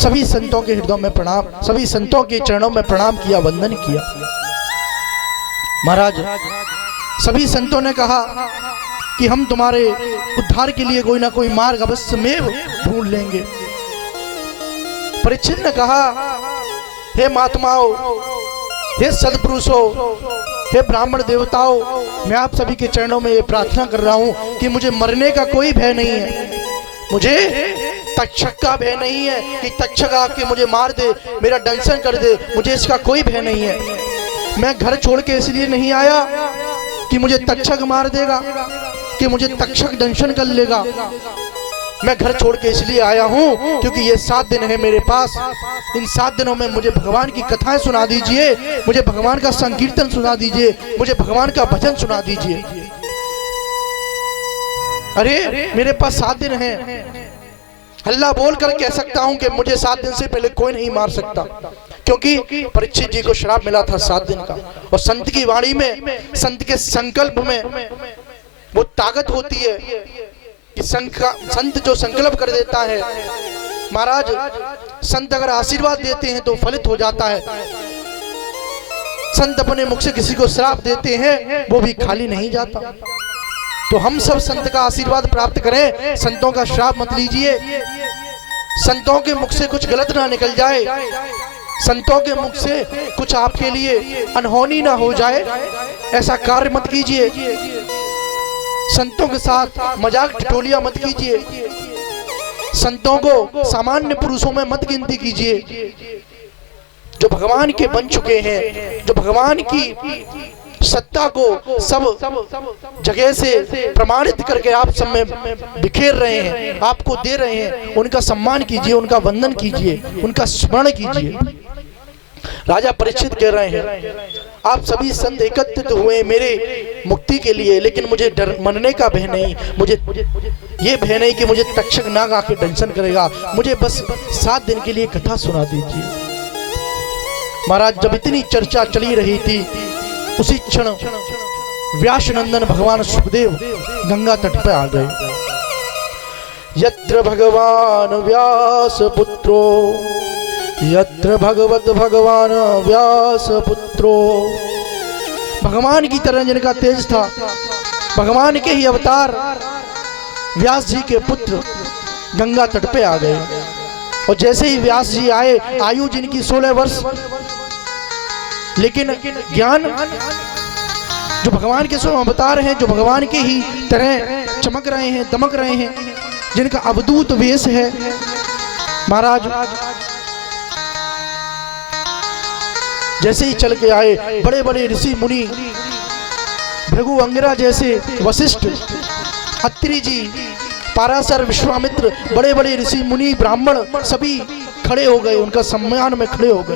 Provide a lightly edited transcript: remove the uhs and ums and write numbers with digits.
सभी संतों के हृदयों में प्रणाम, सभी संतों के चरणों में प्रणाम किया, वंदन किया। महाराज सभी संतों ने कहा कि हम तुम्हारे उद्धार के लिए कोई ना कोई मार्ग अवश्य में ढूंढ लेंगे। परीक्षित ने कहा, हे महात्माओं, हे सदपुरुषों, हे ब्राह्मण देवताओं, मैं आप सभी के चरणों में ये प्रार्थना कर रहा हूं कि मुझे मरने का कोई भय नहीं है, मुझे तक्षक का भय नहीं है कि तक्षक आके मुझे मार दे, मेरा दंशन कर दे, मुझे इसका कोई भय नहीं है। मैं घर छोड़ के इसलिए नहीं आया कि मुझे तक्षक मार देगा, कि मुझे तक्षक दंशन कर लेगा। मैं घर छोड़ के इसलिए आया हूं क्योंकि ये 7 दिन है मेरे पास। इन 7 दिनों में मुझे भगवान की कथाएं सुना दीजिए, मुझे भगवान का संकीर्तन सुना दीजिए, मुझे भगवान का भजन सुना दीजिए। अरे मेरे पास 7 दिन हैं, अल्लाह बोलकर कह सकता हूं कि मुझे 7 दिन से पहले कोई नहीं मार सकता, क्योंकि परीक्षित जी को श्राप मिला था 7 दिन का। और संत की वाणी में, संत के संकल्प में वो ताकत होती है कि संत जो संकल्प कर देता है, महाराज संत अगर आशीर्वाद देते हैं तो फलित हो जाता है। संत अपने मुख से किसी को श्राप देते हैं वो भी खाली नहीं जाता। तो हम सब संत का आशीर्वाद प्राप्त करें, संतों का श्राप मत लीजिए, संतों के मुख से कुछ गलत ना निकल जाए, संतों के मुख से कुछ आपके लिए अनहोनी ना हो जाए, ऐसा कार्य मत कीजिए। संतों के साथ मजाक ठिठोलियां मत कीजिए, संतों को सामान्य पुरुषों में मत गिनती कीजिए। जो भगवान के बन चुके हैं, जो भगवान की सत्ता को सब जगह से प्रमाणित करके आप सब में बिखेर रहे हैं, आपको दे रहे हैं, उनका सम्मान कीजिए, उनका वंदन कीजिए, उनका स्मरण कीजिए। राजा परीक्षित कह रहे हैं, आप सभी संत एकत्रित हुए मेरे मुक्ति के लिए, लेकिन मुझे डर मरने का भय नहीं, मुझे ये भय नहीं कि मुझे तक्षक नाग आके दंशन करेगा, मुझे बस 7 दिन के लिए कथा सुना दीजिए। महाराज जब इतनी चर्चा चली रही थी, उसी क्षण व्यास नंदन भगवान सुखदेव गंगा तट पर आ गए। यत्र भगवान व्यास पुत्रो, यत्र भगवत भगवान व्यास पुत्रो। भगवान की तरह जिनका तेज था, भगवान के ही अवतार व्यास जी के पुत्र गंगा तट पे आ गए। और जैसे ही व्यास जी आए, आयु जिनकी 16 वर्ष, लेकिन ज्ञान जो भगवान के स्वयं अवतार हैं, जो भगवान के ही तरह चमक रहे हैं, दमक रहे हैं, जिनका अवधूत वेश है। महाराज जैसे ही चल के आए, बड़े बड़े ऋषि मुनि, भृगु अंगिरा जैसे वशिष्ठ, अत्रि जी, पाराशर, विश्वामित्र, बड़े बड़े ऋषि मुनि, ब्राह्मण सभी खड़े हो गए, उनका सम्मान में खड़े हो गए।